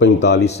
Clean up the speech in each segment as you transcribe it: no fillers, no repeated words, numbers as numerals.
45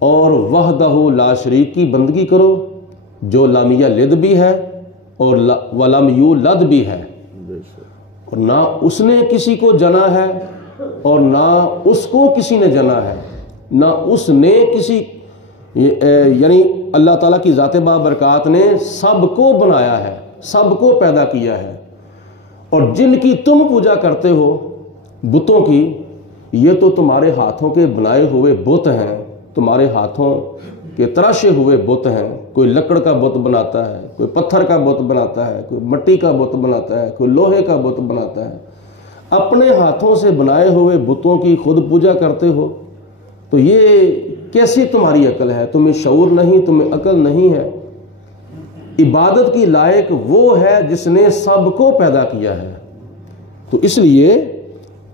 اور وحدہ لا شریک کی بندگی کرو جو لم یلد بھی ہے اور ولم یولد بھی ہے، اور نہ اس نے کسی کو جنا ہے اور نہ اس کو کسی نے جنا ہے، نہ اس نے کسی، یعنی اللہ تعالیٰ کی ذات بابرکات نے سب کو بنایا ہے، سب کو پیدا کیا ہے، اور جن کی تم پوجا کرتے ہو بتوں کی، یہ تو تمہارے ہاتھوں کے بنائے ہوئے بت ہیں، تمہارے ہاتھوں کے تراشے ہوئے بت ہیں۔ کوئی لکڑ کا بت بناتا ہے، کوئی پتھر کا بت بناتا ہے، کوئی مٹی کا بت بناتا ہے، کوئی لوہے کا بت بناتا ہے، اپنے ہاتھوں سے بنائے ہوئے بتوں کی خود پوجا کرتے ہو، تو یہ کیسی تمہاری عقل ہے؟ تمہیں شعور نہیں، تمہیں عقل نہیں ہے۔ عبادت کی لائق وہ ہے جس نے سب کو پیدا کیا ہے، تو اس لیے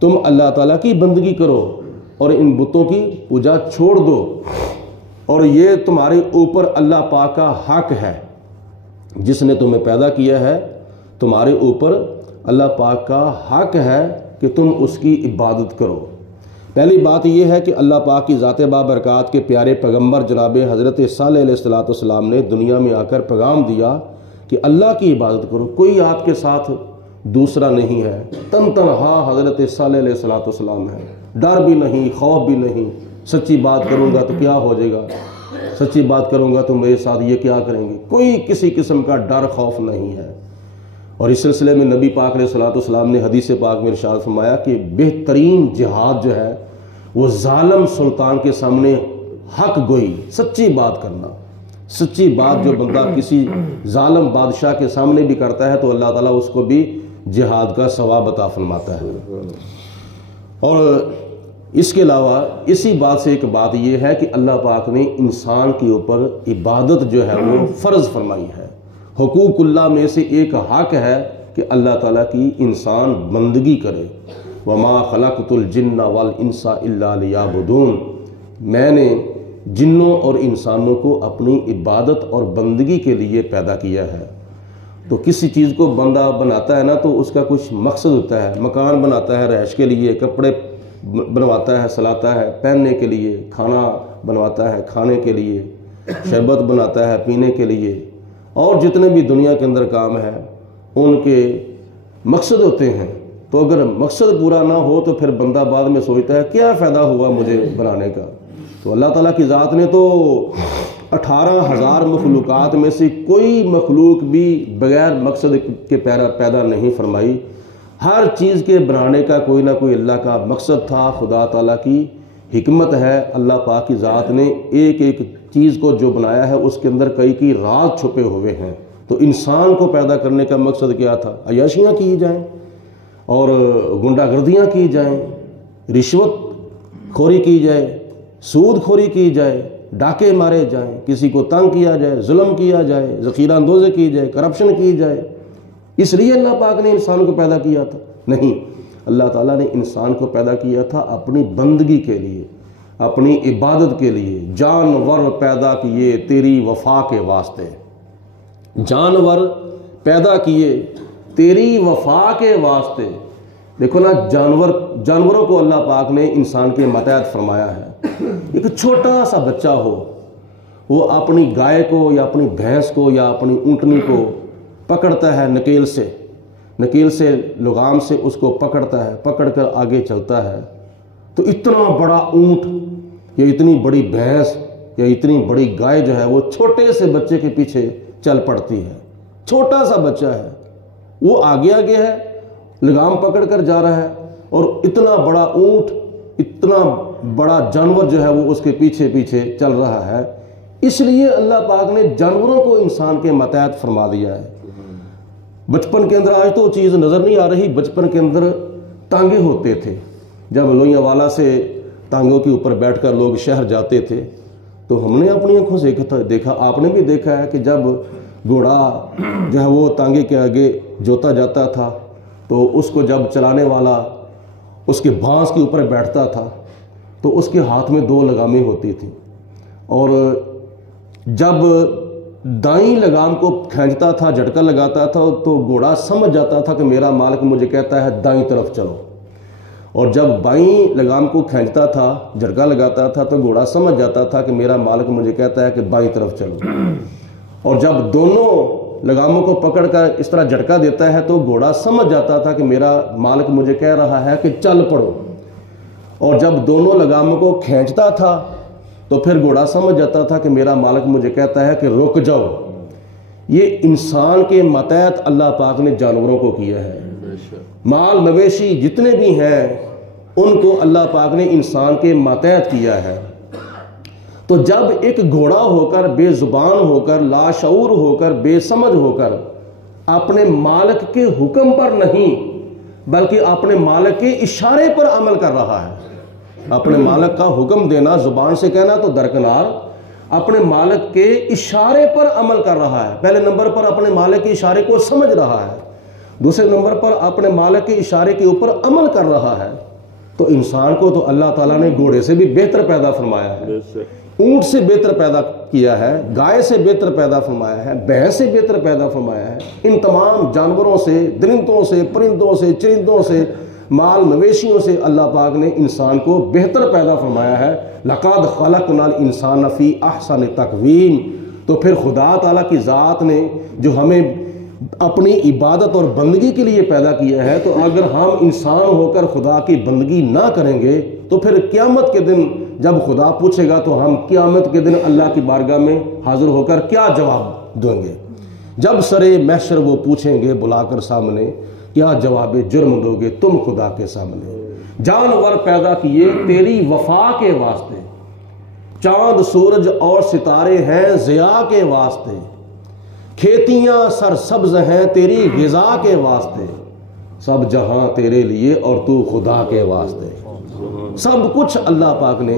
تم اللہ تعالیٰ کی بندگی کرو اور ان بتوں کی پوجا چھوڑ دو، اور یہ تمہارے اوپر اللہ پاک کا حق ہے، جس نے تمہیں پیدا کیا ہے تمہارے اوپر اللہ پاک کا حق ہے کہ تم اس کی عبادت کرو۔ پہلی بات یہ ہے کہ اللہ پاک کی ذات بابرکات کے پیارے پیغمبر جناب حضرت صالح علیہ السلام نے دنیا میں آ کر پیغام دیا کہ اللہ کی عبادت کرو، کوئی آپ کے ساتھ دوسرا نہیں ہے، تنہا حضرت صالح علیہ السلام ہے، ڈر بھی نہیں، خوف بھی نہیں، سچی بات کروں گا تو کیا ہو جائے گا، سچی بات کروں گا تو میرے ساتھ یہ کیا کریں گے، کوئی کسی قسم کا ڈر خوف نہیں ہے۔ اور اس سلسلے میں نبی پاک علیہ السلام نے حدیث پاک میں ارشاد فرمایا کہ بہترین جہاد جو ہے وہ ظالم سلطان کے سامنے حق گوئی، سچی بات کرنا، سچی بات جو بندہ کسی ظالم بادشاہ کے سامنے بھی کرتا ہے تو اللہ تعالیٰ اس کو بھی جہاد کا ثواب عطا فرماتا ہے۔ اور اس کے علاوہ اسی بات سے ایک بات یہ ہے کہ اللہ پاک نے انسان کے اوپر عبادت جو ہے وہ فرض فرمائی ہے۔ حقوق اللہ میں سے ایک حق ہے کہ اللہ تعالیٰ کی انسان بندگی کرے۔ وما خلقت الجن والانس الا لیعبدون، میں نے جنوں اور انسانوں کو اپنی عبادت اور بندگی کے لیے پیدا کیا ہے۔ تو کسی چیز کو بندہ بناتا ہے نا تو اس کا کچھ مقصد ہوتا ہے، مکان بناتا ہے رہائش کے لیے، کپڑے بنواتا ہے سلاتا ہے پہننے کے لیے، کھانا بنواتا ہے کھانے کے لیے، شربت بناتا ہے پینے کے لیے، اور جتنے بھی دنیا کے اندر کام ہے ان کے مقصد ہوتے ہیں۔ تو اگر مقصد پورا نہ ہو تو پھر بندہ بعد میں سوچتا ہے کیا فائدہ ہوا مجھے بنانے کا۔ تو اللہ تعالیٰ کی ذات نے تو 18,000 مخلوقات میں سے کوئی مخلوق بھی بغیر مقصد کے پیدا نہیں فرمائی، ہر چیز کے بنانے کا کوئی نہ کوئی اللہ کا مقصد تھا، خدا تعالیٰ کی حکمت ہے۔ اللہ پاک کی ذات نے ایک ایک چیز کو جو بنایا ہے اس کے اندر کئی راز چھپے ہوئے ہیں۔ تو انسان کو پیدا کرنے کا مقصد کیا تھا؟ عیاشیاں کی جائیں اور گنڈا گردیاں کی جائیں، رشوت خوری کی جائے، سود خوری کی جائے، ڈاکے مارے جائیں، کسی کو تنگ کیا جائے، ظلم کیا جائے، ذخیرہ اندوزی کی جائے، کرپشن کی جائے۔ اس لیے اللہ پاک نے انسان کو پیدا کیا تھا؟ نہیں، اللہ تعالیٰ نے انسان کو پیدا کیا تھا اپنی بندگی کے لیے، اپنی عبادت کے لیے۔ جانور پیدا کیے تیری وفا کے واسطے، جانور پیدا کیے تیری وفا کے واسطے۔ دیکھو نا، جانوروں کو اللہ پاک نے انسان کے ماتحت فرمایا ہے۔ ایک چھوٹا سا بچہ ہو، وہ اپنی گائے کو یا اپنی بھینس کو یا اپنی اونٹنی کو پکڑتا ہے نکیل سے لگام سے اس کو پکڑتا ہے، پکڑ کر آگے چلتا ہے، تو اتنا بڑا اونٹ یا اتنی بڑی بھینس یا اتنی بڑی گائے جو ہے وہ چھوٹے سے بچے کے پیچھے چل پڑتی ہے۔ چھوٹا سا بچہ ہے، وہ آگے ہے، لگام پکڑ کر جا رہا ہے، اور اتنا بڑا اونٹ، اتنا بڑا جانور جو ہے وہ اس کے پیچھے چل رہا ہے۔ اس لیے اللہ پاک نے جانوروں کو انسان کے ماتحت فرما دیا ہے۔ بچپن کے اندر، آج تو چیز نظر نہیں آ رہی، بچپن کے اندر ٹانگے ہوتے تھے، جب لوئیاں والا سے ٹانگوں کے اوپر بیٹھ کر لوگ شہر جاتے تھے تو ہم نے اپنی آنکھوں سے دیکھا، آپ نے بھی دیکھا ہے کہ جب گھوڑا جو ہے وہ ٹانگے کے آگے جوتا جاتا تھا تو اس کو جب چلانے والا اس کے بھانس کے اوپر بیٹھتا تھا تو اس کے ہاتھ میں 2 لگامیں ہوتی تھیں، اور جب دائیں لگام کو کھینچتا تھا، جھٹکا لگاتا تھا، تو گھوڑا سمجھ جاتا تھا کہ میرا مالک مجھے کہتا ہے دائیں طرف چلو، اور جب بائیں لگام کو کھینچتا تھا، جھٹکا لگاتا تھا، تو گھوڑا سمجھ جاتا تھا کہ میرا مالک مجھے کہتا ہے کہ بائیں طرف چلو، اور جب دونوں لگاموں کو پکڑ کر اس طرح جھٹکا دیتا ہے تو گھوڑا سمجھ جاتا تھا کہ میرا مالک مجھے کہہ رہا ہے کہ چل پڑو، اور جب دونوں لگاموں کو کھینچتا تھا تو پھر گھوڑا سمجھ جاتا تھا کہ میرا مالک مجھے کہتا ہے کہ رک جاؤ۔ یہ انسان کے ماتحت اللہ پاک نے جانوروں کو کیا ہے، مال مویشی جتنے بھی ہیں ان کو اللہ پاک نے انسان کے ماتحت کیا ہے۔ تو جب ایک گھوڑا ہو کر، بے زبان ہو کر، لاشعور ہو کر، بے سمجھ ہو کر اپنے مالک کے حکم پر نہیں بلکہ اپنے مالک کے اشارے پر عمل کر رہا ہے، اپنے مالک کا حکم دینا زبان سے کہنا تو درکنار، اپنے مالک کے اشارے پر عمل کر رہا ہے، پہلے نمبر پر اپنے مالک کے اشارے کو سمجھ رہا ہے، دوسرے نمبر پر اپنے مالک کے اشارے کے اوپر عمل کر رہا ہے، تو انسان کو تو اللہ تعالیٰ نے گھوڑے سے بھی بہتر پیدا فرمایا ہے، اونٹ سے بہتر پیدا کیا ہے، گائے سے بہتر پیدا فرمایا ہے، بھینس سے بہتر پیدا فرمایا ہے، ان تمام جانوروں سے، درندوں سے، پرندوں سے، چرندوں سے، مال مویشیوں سے اللہ پاک نے انسان کو بہتر پیدا فرمایا ہے۔ لقد خلقنا الانسان فی احسن تقویم۔ تو پھر خدا تعالیٰ کی ذات نے جو ہمیں اپنی عبادت اور بندگی کے لیے پیدا کیا ہے، تو اگر ہم انسان ہو کر خدا کی بندگی نہ کریں گے تو پھر قیامت کے دن جب خدا پوچھے گا تو ہم قیامت کے دن اللہ کی بارگاہ میں حاضر ہو کر کیا جواب دیں گے؟ جب سرے محشر وہ پوچھیں گے بلا کر سامنے، کیا جواب جرم دو گے تم خدا کے سامنے؟ جانور پیدا کیے تیری وفا کے واسطے، چاند سورج اور ستارے ہیں ضیاء کے واسطے، کھیتیاں سرسبز ہیں تیری غذا کے واسطے، سب جہاں تیرے لیے اور تو خدا کے واسطے۔ سب کچھ اللہ پاک نے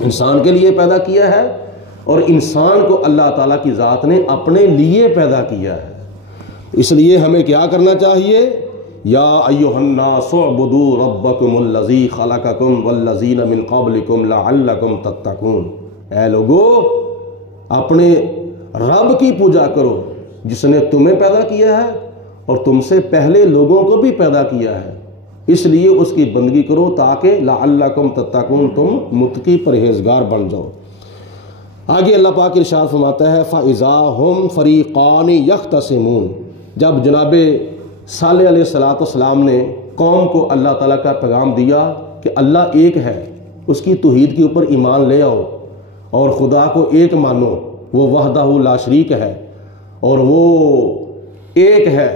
انسان کے لیے پیدا کیا ہے، اور انسان کو اللہ تعالیٰ کی ذات نے اپنے لیے پیدا کیا ہے۔ اس لیے ہمیں کیا کرنا چاہیے؟ یا ایھا الناس اعبدوا ربکم الذی خلقکم والذین من قبلکم لعلکم تتقون۔ اے لوگو، اپنے رب کی پوجا کرو جس نے تمہیں پیدا کیا ہے اور تم سے پہلے لوگوں کو بھی پیدا کیا ہے، اس لیے اس کی بندگی کرو تاکہ لعلکم تتقون، تم متقی پرہیزگار بن جاؤ۔ آگے اللہ پاک ارشاد فرماتا ہے فَإِذَا هُمْ فَرِيقَانِ يَخْتَصِمُونَ۔ جب جناب صالح علیہ السلام نے قوم کو اللہ تعالیٰ کا پیغام دیا کہ اللہ ایک ہے، اس کی توحید کے اوپر ایمان لے آؤ اور خدا کو ایک مانو، وہ وحدہ لا شریک ہے اور وہ ایک ہے،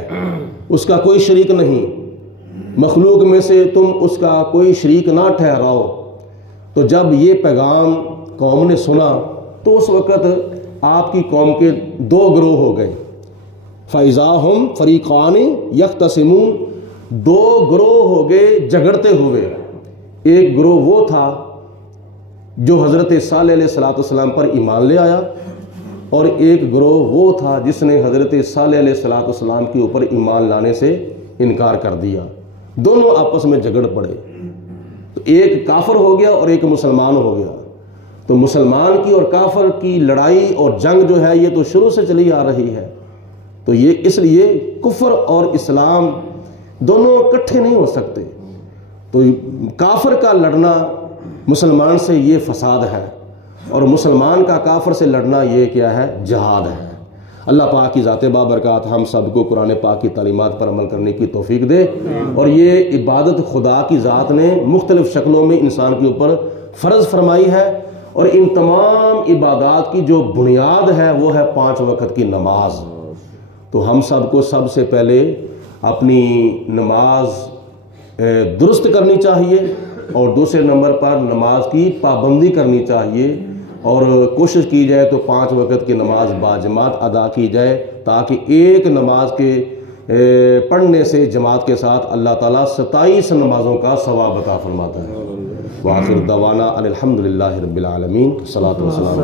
اس کا کوئی شریک نہیں، مخلوق میں سے تم اس کا کوئی شریک نہ ٹھہراؤ۔ تو جب یہ پیغام قوم نے سنا تو اس وقت آپ کی قوم کے دو گروہ ہو گئے، فَإِذَا هُمْ فَرِيقَانِ يَخْتَصِمُونَ، دو گروہ ہو گئے جھگڑتے ہوئے۔ ایک گروہ وہ تھا جو حضرت صالح علیہ السلام پر ایمان لے آیا، اور ایک گروہ وہ تھا جس نے حضرت صالح علیہ السلام کے اوپر ایمان لانے سے انکار کر دیا۔ دونوں آپس میں جھگڑ پڑے، تو ایک کافر ہو گیا اور ایک مسلمان ہو گیا۔ تو مسلمان کی اور کافر کی لڑائی اور جنگ جو ہے یہ تو شروع سے چلی آ رہی ہے، تو یہ اس لیے کفر اور اسلام دونوں اکٹھے نہیں ہو سکتے۔ تو کافر کا لڑنا مسلمان سے یہ فساد ہے، اور مسلمان کا کافر سے لڑنا یہ کیا ہے؟ جہاد ہے۔ اللہ پاک کی ذات بابرکات ہم سب کو قرآن پاک کی تعلیمات پر عمل کرنے کی توفیق دے، اور یہ عبادت خدا کی ذات نے مختلف شکلوں میں انسان کے اوپر فرض فرمائی ہے، اور ان تمام عبادات کی جو بنیاد ہے وہ ہے 5 وقت کی نماز۔ تو ہم سب کو سب سے پہلے اپنی نماز درست کرنی چاہیے، اور دوسرے نمبر پر نماز کی پابندی کرنی چاہیے، اور کوشش کی جائے تو 5 وقت کی نماز باجماعت ادا کی جائے، تاکہ ایک نماز کے پڑھنے سے جماعت کے ساتھ اللہ تعالیٰ 27 نمازوں کا ثواب عطا فرماتا ہے۔ وآخر دعوانا ان الحمدللہ رب العالمین، صلاۃ والسلام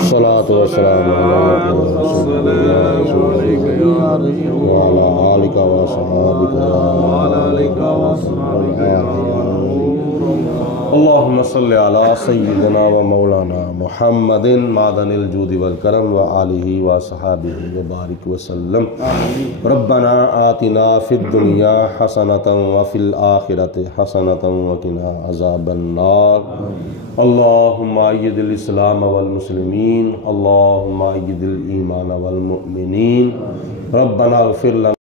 صلاۃ والسلام وعلی آلک وصحابک اللہم صلی علی سیدنا و مولانا محمد معدن الجود والکرم و آلہ و صحابہ وبارک وسلم. ربنا آتنا فی الدنیا حسنۃ و فی الآخرۃ حسنۃ وقنا عذاب النار. اللہم اید الاسلام والمسلمین، اللہم اید الایمان والمؤمنین. ربنا اغفر لنا